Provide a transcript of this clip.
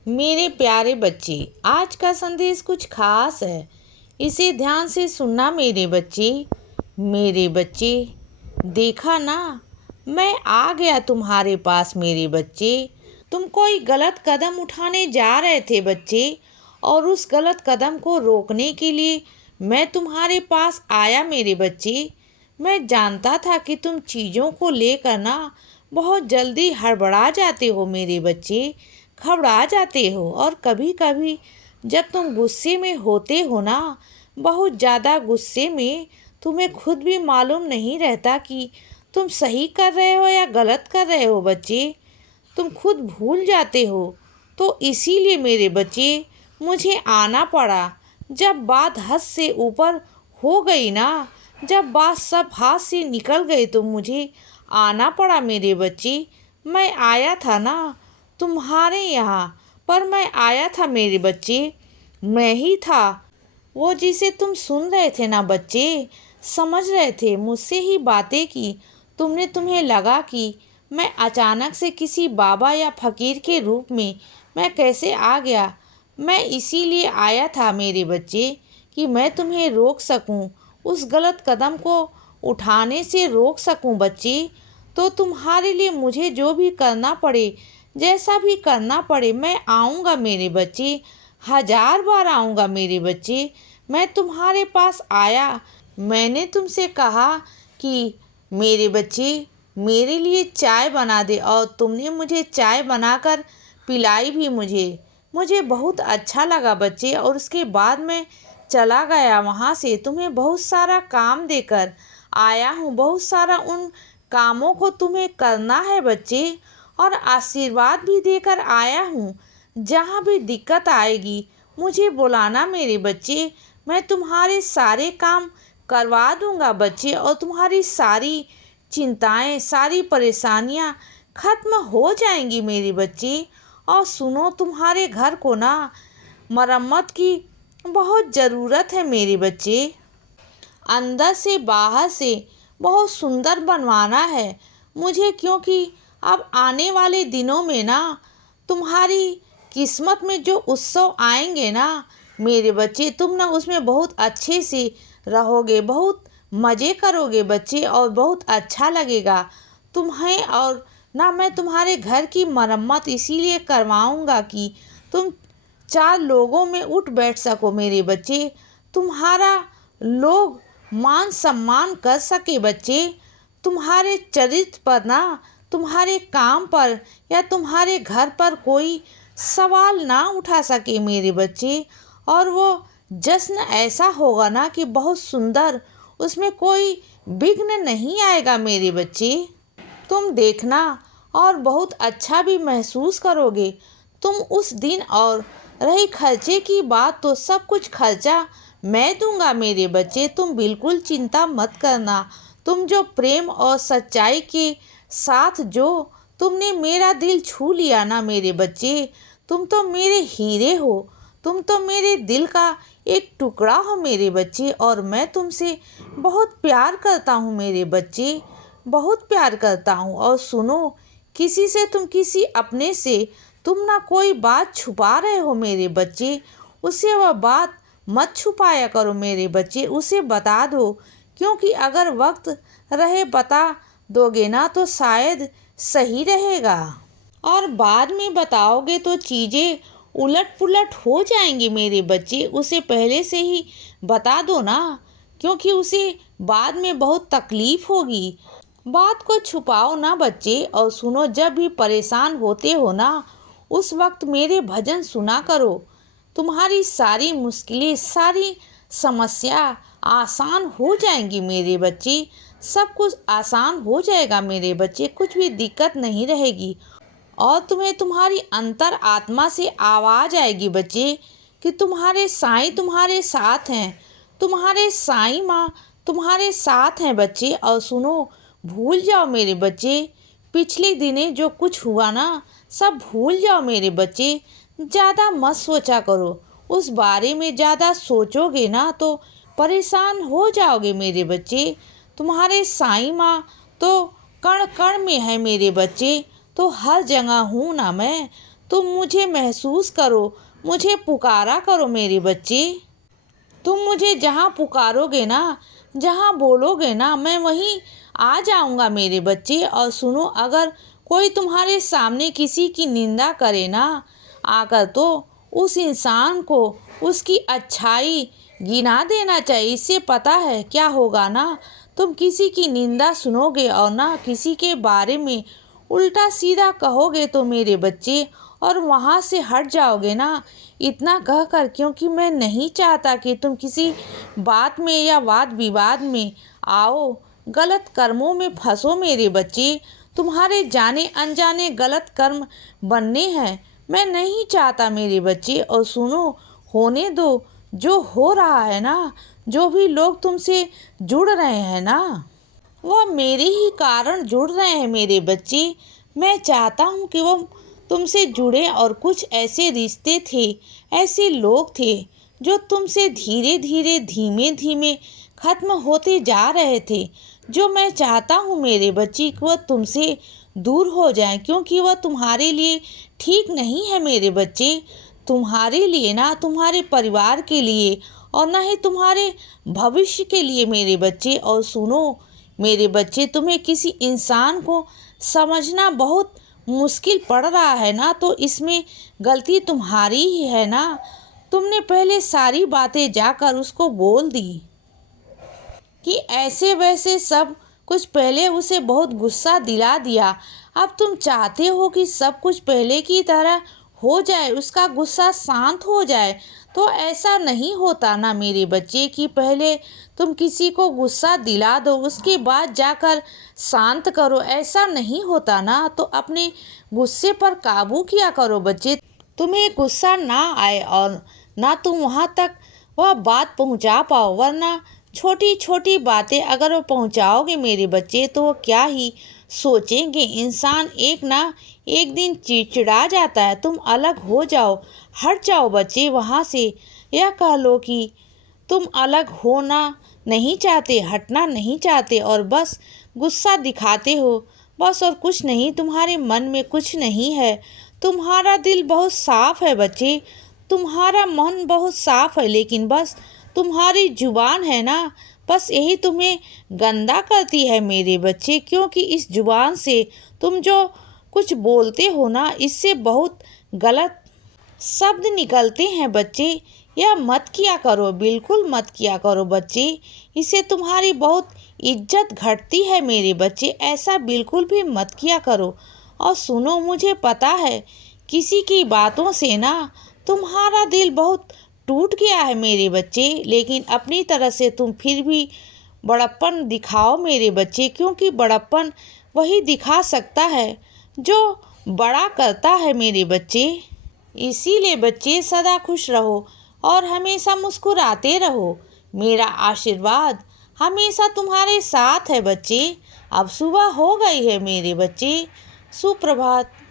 मेरे प्यारे बच्चे, आज का संदेश कुछ खास है। इसे ध्यान से सुनना मेरे बच्चे। मेरे बच्चे, देखा ना, मैं आ गया तुम्हारे पास मेरे बच्चे। तुम कोई गलत कदम उठाने जा रहे थे बच्चे, और उस गलत कदम को रोकने के लिए मैं तुम्हारे पास आया मेरे बच्चे। मैं जानता था कि तुम चीज़ों को लेकर ना बहुत जल्दी हड़बड़ा जाते हो मेरे बच्चे, घबरा जाते हो। और कभी कभी जब तुम गुस्से में होते हो ना, बहुत ज़्यादा गुस्से में, तुम्हें खुद भी मालूम नहीं रहता कि तुम सही कर रहे हो या गलत कर रहे हो बच्चे। तुम खुद भूल जाते हो। तो इसीलिए मेरे बच्चे, मुझे आना पड़ा। जब बात हद से ऊपर हो गई ना, जब बात सब हाथ से निकल गई, तो मुझे आना पड़ा मेरे बच्चे। मैं आया था ना तुम्हारे यहाँ, पर मैं आया था मेरे बच्चे। मैं ही था वो जिसे तुम सुन रहे थे ना बच्चे, समझ रहे थे, मुझसे ही बातें की। तुम्हें लगा कि मैं अचानक से किसी बाबा या फकीर के रूप में मैं कैसे आ गया। मैं इसीलिए आया था मेरे बच्चे कि मैं तुम्हें रोक सकूं, उस गलत कदम को उठाने से रोक सकूं बच्चे। तो तुम्हारे लिए मुझे जो भी करना पड़े, जैसा भी करना पड़े, मैं आऊँगा मेरे बच्चे। 1000 बार आऊँगा मेरे बच्चे। मैं तुम्हारे पास आया। मैंने तुमसे कहा कि मेरे बच्चे, मेरे लिए चाय बना दे, और तुमने मुझे चाय बनाकर पिलाई भी मुझे बहुत अच्छा लगा बच्चे। और उसके बाद मैं चला गया वहाँ से, तुम्हें बहुत सारा काम देकर आया हूँ। बहुत सारा उन कामों को तुम्हें करना है बच्चे, और आशीर्वाद भी देकर आया हूँ। जहाँ भी दिक्कत आएगी मुझे बुलाना मेरे बच्चे। मैं तुम्हारे सारे काम करवा दूँगा बच्चे, और तुम्हारी सारी चिंताएं, सारी परेशानियाँ खत्म हो जाएंगी मेरे बच्चे। और सुनो, तुम्हारे घर को ना मरम्मत की बहुत ज़रूरत है मेरे बच्चे। अंदर से बाहर से बहुत सुंदर बनवाना है मुझे, क्योंकि अब आने वाले दिनों में ना तुम्हारी किस्मत में जो उत्सव आएंगे ना मेरे बच्चे, तुम ना उसमें बहुत अच्छे से रहोगे, बहुत मज़े करोगे बच्चे, और बहुत अच्छा लगेगा तुम्हें। और ना मैं तुम्हारे घर की मरम्मत इसीलिए करवाऊंगा कि तुम 4 लोगों में उठ बैठ सको मेरे बच्चे। तुम्हारा लोग मान सम्मान कर सके बच्चे। तुम्हारे चरित्र पर ना, तुम्हारे काम पर या तुम्हारे घर पर कोई सवाल ना उठा सके मेरे बच्चे। और वो जश्न ऐसा होगा ना कि बहुत सुंदर, उसमें कोई विघ्न नहीं आएगा मेरे बच्चे। तुम देखना, और बहुत अच्छा भी महसूस करोगे तुम उस दिन। और रही खर्चे की बात, तो सब कुछ खर्चा मैं दूंगा मेरे बच्चे। तुम बिल्कुल चिंता मत करना। तुम जो प्रेम और सच्चाई के साथ जो तुमने मेरा दिल छू लिया ना मेरे बच्चे, तुम तो मेरे हीरे हो। तुम तो मेरे दिल का एक टुकड़ा हो मेरे बच्चे। और मैं तुमसे बहुत प्यार करता हूँ मेरे बच्चे, बहुत प्यार करता हूँ। और सुनो, किसी से, तुम किसी अपने से तुम ना कोई बात छुपा रहे हो मेरे बच्चे, उससे वह बात मत छुपाया करो मेरे बच्चे, उसे बता दो। क्योंकि अगर वक्त रहे बता दोगे ना तो शायद सही रहेगा, और बाद में बताओगे तो चीज़ें उलट पुलट हो जाएंगी मेरे बच्चे। उसे पहले से ही बता दो ना, क्योंकि उसे बाद में बहुत तकलीफ होगी। बात को छुपाओ ना बच्चे। और सुनो, जब भी परेशान होते हो ना, उस वक्त मेरे भजन सुना करो। तुम्हारी सारी मुश्किलें, सारी समस्या आसान हो जाएंगी मेरे बच्चे। सब कुछ आसान हो जाएगा मेरे बच्चे, कुछ भी दिक्कत नहीं रहेगी। और तुम्हें तुम्हारी अंतर आत्मा से आवाज़ आएगी बच्चे कि तुम्हारे साईं तुम्हारे साथ हैं, तुम्हारे साईं माँ तुम्हारे साथ हैं बच्चे। और सुनो, भूल जाओ मेरे बच्चे, पिछले दिने जो कुछ हुआ ना, सब भूल जाओ मेरे बच्चे। ज़्यादा मत सोचा करो, उस बारे में ज़्यादा सोचोगे ना तो परेशान हो जाओगे मेरे बच्चे। तुम्हारे साईं माँ तो कण कण में है मेरे बच्चे, तो हर जगह हूँ ना मैं, तुम मुझे महसूस करो, मुझे पुकारा करो मेरे बच्चे। तुम मुझे जहाँ पुकारोगे ना, जहाँ बोलोगे ना, मैं वहीं आ जाऊँगा मेरे बच्चे। और सुनो, अगर कोई तुम्हारे सामने किसी की निंदा करे ना आकर, तो उस इंसान को उसकी अच्छाई गिना देना चाहिए। इससे पता है क्या होगा ना, तुम किसी की निंदा सुनोगे और ना किसी के बारे में उल्टा सीधा कहोगे तो मेरे बच्चे, और वहाँ से हट जाओगे ना। इतना कहकर, क्योंकि मैं नहीं चाहता कि तुम किसी बात में या वाद विवाद में आओ, गलत कर्मों में फंसो मेरे बच्चे। तुम्हारे जाने अनजाने गलत कर्म बनने हैं, मैं नहीं चाहता मेरे बच्चे। और सुनो, होने दो, जो हो रहा है ना, जो भी लोग तुमसे जुड़ रहे हैं ना, वह मेरे ही कारण जुड़ रहे हैं मेरे बच्चे। मैं चाहता हूँ कि वो तुमसे जुड़े, और कुछ ऐसे रिश्ते थे, ऐसे लोग थे जो तुमसे धीरे धीरे धीमे धीमे खत्म होते जा रहे थे, जो मैं चाहता हूँ मेरे बच्चे कि वह तुमसे दूर हो जाए, क्योंकि वह तुम्हारे लिए ठीक नहीं है मेरे बच्चे। तुम्हारे लिए ना, तुम्हारे परिवार के लिए, और ना ही तुम्हारे भविष्य के लिए मेरे बच्चे। और सुनो मेरे बच्चे, तुम्हें किसी इंसान को समझना बहुत मुश्किल पड़ रहा है ना, तो इसमें गलती तुम्हारी ही है ना। तुमने पहले सारी बातें जाकर उसको बोल दी कि ऐसे वैसे सब कुछ, पहले उसे बहुत गुस्सा दिला दिया। अब तुम चाहते हो कि सब कुछ पहले की तरह हो जाए, उसका गुस्सा शांत हो जाए। तो ऐसा नहीं होता ना मेरे बच्चे कि पहले तुम किसी को गुस्सा दिला दो, उसके बाद जाकर शांत करो। ऐसा नहीं होता ना। तो अपने गुस्से पर काबू किया करो बच्चे। तुम्हें गुस्सा ना आए और ना तुम वहाँ तक वह बात पहुँचा पाओ, वरना छोटी छोटी बातें अगर वो पहुँचाओगे मेरे बच्चे, तो वो क्या ही सोचेंगे। इंसान एक ना एक दिन चिड़चिड़ा जाता है। तुम अलग हो जाओ, हट जाओ बच्चे वहाँ से। यह कह लो कि तुम अलग होना नहीं चाहते, हटना नहीं चाहते, और बस गुस्सा दिखाते हो, बस, और कुछ नहीं। तुम्हारे मन में कुछ नहीं है। तुम्हारा दिल बहुत साफ है बच्चे, तुम्हारा मन बहुत साफ है, लेकिन बस तुम्हारी जुबान है ना, बस यही तुम्हें गंदा करती है मेरे बच्चे। क्योंकि इस जुबान से तुम जो कुछ बोलते हो ना, इससे बहुत गलत शब्द निकलते हैं बच्चे। यह मत किया करो, बिल्कुल मत किया करो बच्चे। इससे तुम्हारी बहुत इज्जत घटती है मेरे बच्चे। ऐसा बिल्कुल भी मत किया करो। और सुनो, मुझे पता है किसी की बातों से ना तुम्हारा दिल बहुत टूट गया है मेरे बच्चे, लेकिन अपनी तरह से तुम फिर भी बड़प्पन दिखाओ मेरे बच्चे, क्योंकि बड़प्पन वही दिखा सकता है जो बड़ा करता है मेरे बच्चे। इसीलिए बच्चे सदा खुश रहो और हमेशा मुस्कुराते रहो। मेरा आशीर्वाद हमेशा तुम्हारे साथ है बच्चे। अब सुबह हो गई है मेरे बच्चे। सुप्रभात।